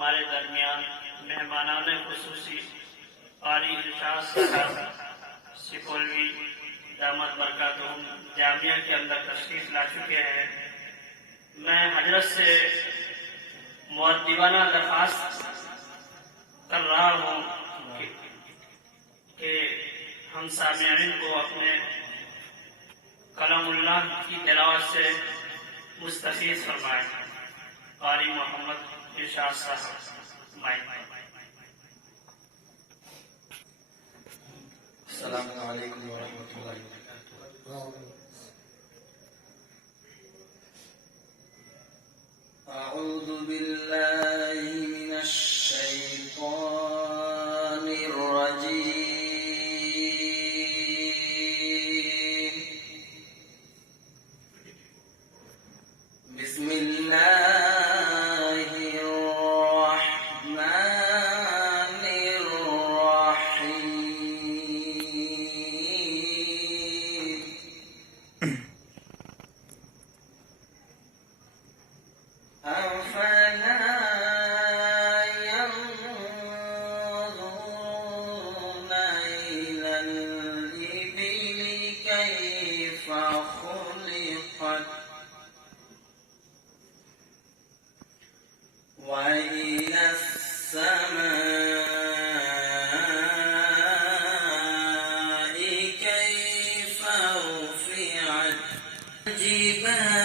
ہمارے درمیان مہمانان خصوصی قاری ارشاد صاحب سپولوی دامت برکاتہم جامعہ کے اندر تشریف لا چکے ہیں. میں حضرت سے مؤدبانہ درخواست کر رہا ہوں کہ ہم سامعین کو اپنے کلام اللہ کی تلاوت سے مستفید فرمائیں. قاری محمد ارشاد صاحب السلام علیکم ورحمۃ اللہ وبرکاتہ. اعوذ باللہ من الشیطان الرجیم. بسم اللہ وَإِلَى السَّمَاءِ كَيْفَ رُفِعَتْ الْجِبَالِ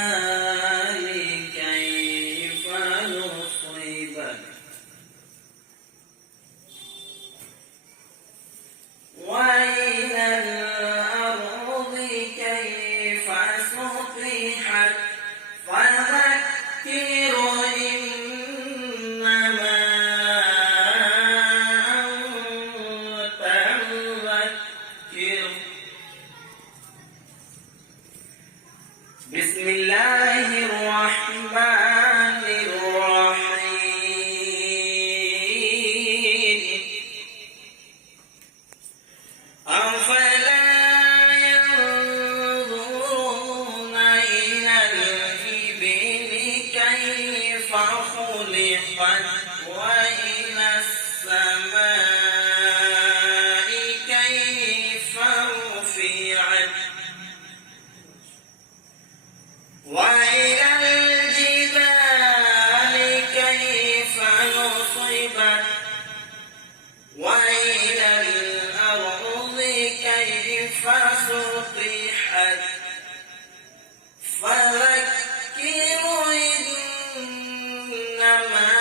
كَيْفَ نُصِبَتْ وَإِلَى الْأَرْضِ كَيْفَ سُطِحَتْ فَذَكِّرْ بسم اللہ الرحمن الرحیم. افلا ينظرون الى الابل كيف خلقت والى السماء كيف رفعت وإلى الجبال كيف نصبت وإلى الأرض كيف سطحت فذكر إنما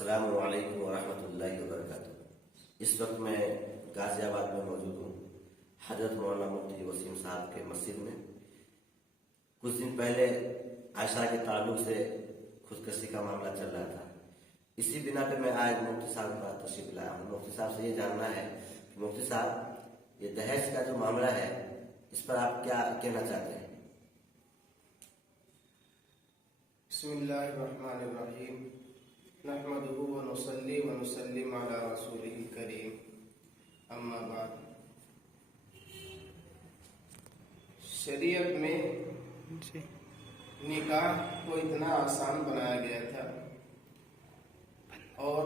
السلام علیکم ورحمۃ اللہ وبرکاتہ۔ اس وقت میں غازی آباد میں موجود ہوں، حضرت مولانا مفتی وسیم صاحب کے مسجد میں۔ کچھ دن پہلے عائشہ کے تعلق سے خودکشی کا معاملہ چل رہا تھا، اسی بنا پہ میں آج مفتی صاحب کے پاس تشریف لایا ہوں۔ مفتی صاحب سے یہ جاننا ہے کہ مفتی صاحب، یہ دہیج کا جو معاملہ ہے اس پر آپ کیا کہنا چاہتے ہیں؟ بسم اللہ الرحمن الرحیم، نحمده ونصلي ونسلم على رسوله الكريم، اما بعد۔ شریعت میں نکاح کو اتنا آسان بنایا گیا تھا، اور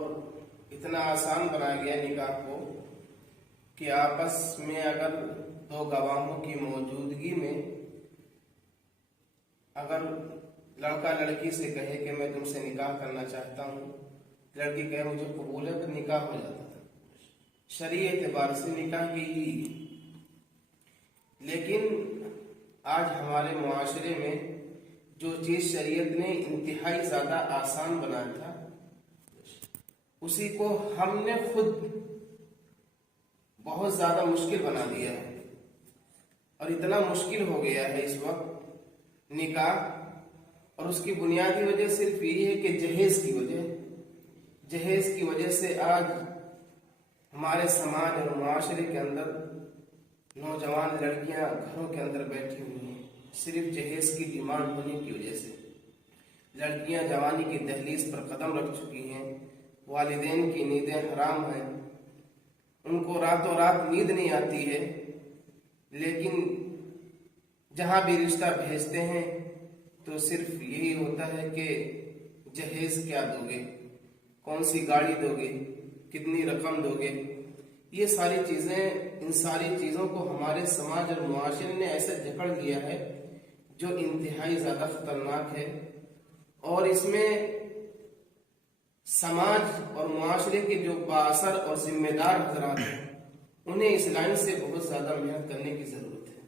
اتنا آسان بنایا گیا نکاح کو کہ آپس میں اگر دو گواہوں کی موجودگی میں اگر لڑکا لڑکی سے کہے کہ میں تم سے نکاح کرنا چاہتا ہوں، لڑکی کہے مجھے قبول ہے، پھر نکاح ہو جاتا تھا۔ شرعی اعتبار سے نکاح کی ہی۔ لیکن آج ہمارے معاشرے میں جو چیز شریعت نے انتہائی زیادہ آسان بنایا تھا، اسی کو ہم نے خود بہت زیادہ مشکل بنا دیا ہے، اور اتنا مشکل ہو گیا ہے اس وقت نکاح۔ اور اس کی بنیادی وجہ صرف یہی ہے کہ جہیز کی وجہ سے آج ہمارے سماج اور معاشرے کے اندر نوجوان لڑکیاں گھروں کے اندر بیٹھی ہوئی ہیں، صرف جہیز کی ڈیمانڈ ہونے کی وجہ سے۔ لڑکیاں جوانی کی دہلیز پر قدم رکھ چکی ہیں، والدین کی نیندیں حرام ہیں، ان کو راتوں رات نیند نہیں آتی ہے، لیکن جہاں بھی رشتہ بھیجتے ہیں تو صرف یہی ہوتا ہے کہ جہیز کیا دو گے، کون سی گاڑی دو گے، کتنی رقم دو گے۔ یہ ساری چیزیں، ان ساری چیزوں کو ہمارے سماج اور معاشرے نے ایسے جکڑ لیا ہے جو انتہائی زیادہ خطرناک ہے، اور اس میں سماج اور معاشرے کے جو بااثر اور ذمہ دار حضرات ہیں انہیں اس لائن سے بہت زیادہ محنت کرنے کی ضرورت ہے۔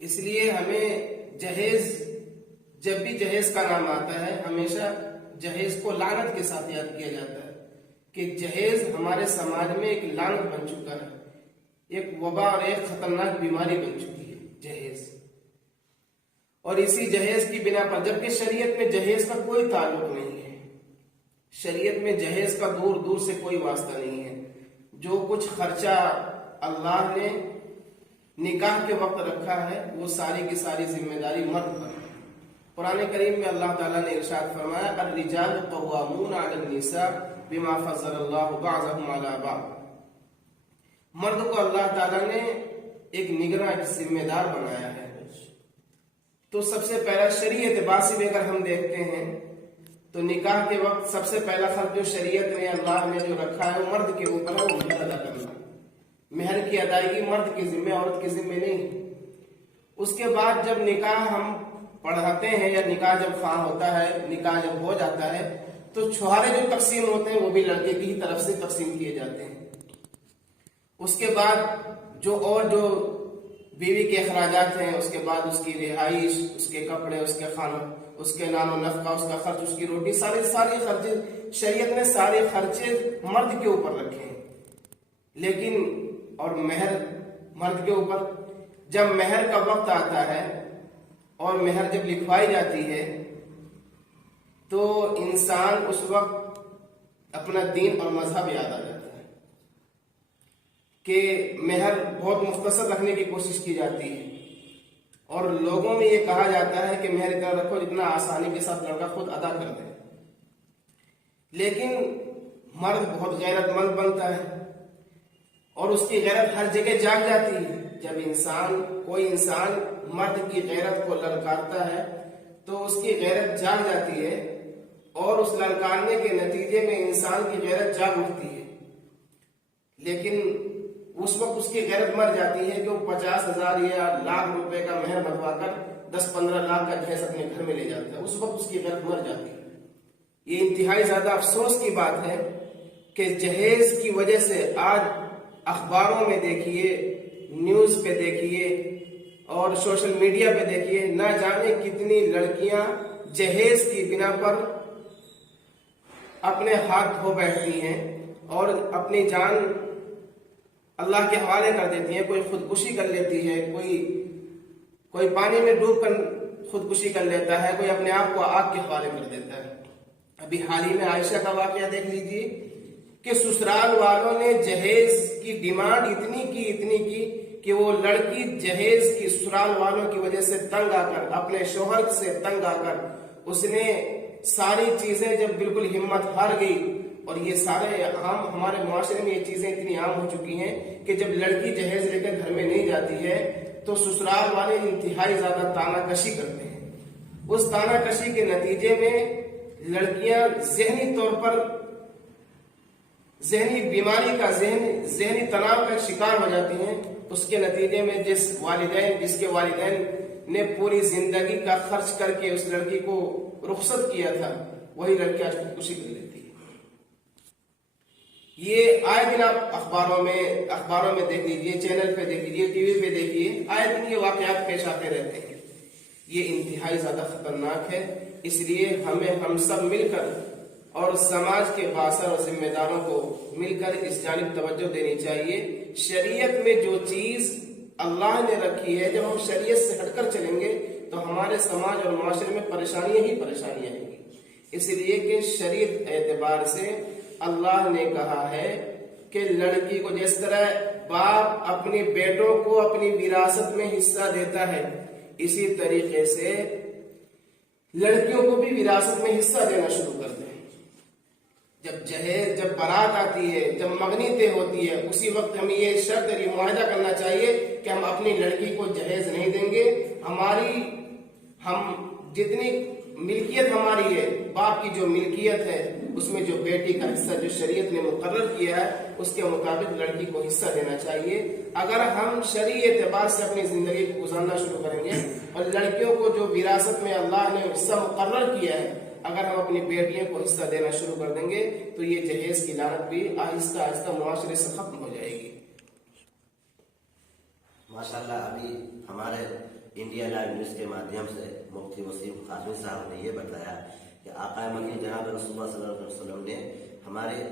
اس لیے ہمیں جہیز، جب بھی جہیز کا نام آتا ہے ہمیشہ جہیز کو لعنت کے ساتھ یاد کیا جاتا ہے کہ جہیز ہمارے سماج میں ایک لعنت بن چکا ہے، ایک وبا اور ایک خطرناک بیماری بن چکی ہے جہیز۔ اور اسی جہیز کی بنا پر، جبکہ شریعت میں جہیز کا کوئی تعلق نہیں ہے، شریعت میں جہیز کا دور دور سے کوئی واسطہ نہیں ہے۔ جو کچھ خرچہ اللہ نے نکاح کے وقت رکھا ہے وہ ساری کی ساری ذمہ داری مرد پر ہے۔ قرآن کریم میں اللہ تعالیٰ نے ارشاد فرمایا، الرجال قوامون علی النساء بما فضل اللہ بعضهم علی بعض۔ مرد کو اللہ تعالیٰ نے ایک نگراں، ایک ذمہ دار بنایا ہے۔ تو سب سے پہلا شرعی اعتبار سے بھی اگر ہم دیکھتے ہیں تو نکاح کے وقت سب سے پہلا خرچ جو شریعت میں اللہ نے جو رکھا ہے وہ مرد کے اوپر ہے، وہ مہر ادا کرنا۔ مہر کی ادائیگی مرد کے ذمہ، عورت کے ذمہ نہیں۔ اس کے بعد جب نکاح ہم پڑھاتے ہیں یا نکاح جب خواہ ہوتا ہے، نکاح جب ہو جاتا ہے تو چھوارے جو تقسیم ہوتے ہیں وہ بھی لڑکے کی ہی طرف سے تقسیم کیے جاتے ہیں۔ اس کے بعد جو بیوی کے اخراجات ہیں، اس کے بعد اس کی رہائش، اس کے کپڑے، اس کے کھانا، اس کے نان و نفقہ، اس کا خرچ، اس کی روٹی، سارے خرچے شریعت نے سارے خرچے مرد کے اوپر رکھے ہیں۔ لیکن اور مہر مرد کے اوپر، جب مہر کا وقت آتا ہے اور مہر جب لکھوائی جاتی ہے تو انسان اس وقت اپنا دین اور مذہب یاد آ جاتا ہے کہ مہر بہت مختصر رکھنے کی کوشش کی جاتی ہے، اور لوگوں میں یہ کہا جاتا ہے کہ مہر اتنا رکھو جتنا آسانی کے ساتھ لڑکا خود ادا کر دے۔ لیکن مرد بہت غیرت مند بنتا ہے اور اس کی غیرت ہر جگہ جاگ جاتی ہے۔ جب کوئی انسان مرد کی غیرت کو للکارتا ہے تو اس کی غیرت جاگ جاتی ہے، اور اس للکارنے کے نتیجے میں انسان کی غیرت جاگ اٹھتی ہے۔ لیکن اس وقت اس کی غیرت مر جاتی ہے کہ وہ 50,000 یا لاکھ روپے کا مہر بنوا کر 10-15 لاکھ کا جہیز اپنے گھر میں لے جاتا ہے، اس وقت اس کی غیرت مر جاتی ہے۔ یہ انتہائی زیادہ افسوس کی بات ہے کہ جہیز کی وجہ سے آج اخباروں میں دیکھیے، نیوز پہ دیکھیے اور سوشل میڈیا پہ دیکھیے، نہ جانے کتنی لڑکیاں جہیز کی بنا پر اپنے ہاتھ دھو بیٹھتی ہیں اور اپنی جان اللہ کے حوالے کر دیتی ہیں. کوئی خودکشی کر لیتی ہے, کوئی پانی میں ڈوب کر خودکشی کر لیتا ہے, کوئی اپنے آپ کو آگ کے حوالے کر دیتا ہے. ابھی حال ہی میں عائشہ کا واقعہ دیکھ لیجیے کہ سسرال والوں نے جہیز کی ڈیمانڈ اتنی کی کہ وہ لڑکی جہیز کی سسرال والوں کی وجہ سے تنگ آ کر, اپنے شوہر سے تنگ آ کر, اس نے ساری چیزیں جب بالکل ہمت ہار گئی, اور یہ سارے عام ہمارے معاشرے میں یہ چیزیں اتنی عام ہو چکی ہیں کہ جب لڑکی جہیز لے کر گھر میں نہیں جاتی ہے تو سسرال والے انتہائی زیادہ تانا کشی کرتے ہیں. اس تانا کشی کے نتیجے میں لڑکیاں ذہنی طور پر ذہنی بیماری کا ذہنی تناؤ کا شکار ہو جاتی ہیں. اس کے نتیجے میں جس کے والدین نے پوری زندگی کا خرچ کر کے اس لڑکی کو رخصت کیا تھا, وہی لڑکی آج خودکشی کر لیتی ہے. یہ آئے دن آپ اخباروں میں دیکھ لیجیے, چینل پہ دیکھ لیجیے, ٹی وی پہ دیکھیے, آئے دن یہ واقعات پیش آتے رہتے ہیں. یہ انتہائی زیادہ خطرناک ہے. اس لیے ہم سب مل کر اور سماج کے بااثر اور ذمہ داروں کو مل کر اس جانب توجہ دینی چاہیے. شریعت میں جو چیز اللہ نے رکھی ہے, جب ہم شریعت سے ہٹ کر چلیں گے تو ہمارے سماج اور معاشرے میں پریشانیاں ہی پریشانیاں آئیں گی. اس لیے کہ شریعت اعتبار سے اللہ نے کہا ہے کہ لڑکی کو جس طرح باپ اپنے بیٹوں کو اپنی وراثت میں حصہ دیتا ہے, اسی طریقے سے لڑکیوں کو بھی وراثت میں حصہ دینا شروع کر دیں. جب بارات آتی ہے, جب مگنی طے ہوتی ہے, اسی وقت ہمیں یہ شرط اور یہ معاہدہ کرنا چاہیے کہ ہم اپنی لڑکی کو جہیز نہیں دیں گے. ہم جتنی ملکیت ہماری ہے, باپ کی جو ملکیت ہے, اس میں جو بیٹی کا حصہ جو شریعت نے مقرر کیا ہے اس کے مطابق لڑکی کو حصہ دینا چاہیے. اگر ہم شرعی اعتبار سے اپنی زندگی کو گزارنا شروع کریں گے اور لڑکیوں کو جو وراثت میں اللہ نے حصہ مقرر کیا ہے اگر ہم اپنی بیٹیوں کو حصہ دینا شروع کر دیں گے تو یہ جہیز کی لعنت بھی آہستہ آہستہ معاشرے سے ختم ہو جائے گی. ماشاءاللہ ابھی ہمارے انڈیا لائیو نیوز کے مادھیم سے مفتی وسیم قاسمی صاحب نے یہ بتایا کہ آقا مدنی جناب رسول اللہ صلی اللہ علیہ وسلم نے ہمارے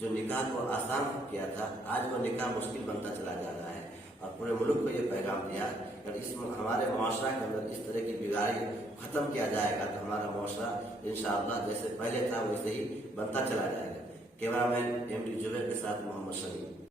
جو نکاح کو آسان کیا تھا, آج وہ نکاح مشکل بنتا چلا جا رہا ہے, اور پورے ملک کو یہ پیغام دیا کہ ہمارے معاشرہ کے اندر اس طرح کی بگاڑی ختم کیا جائے گا تو ہمارا معاشرہ انشاءاللہ جیسے پہلے تھا ویسے ہی بنتا چلا جائے گا. کیمرہ مین ایم ڈی جبیر کے ساتھ محمد شریف.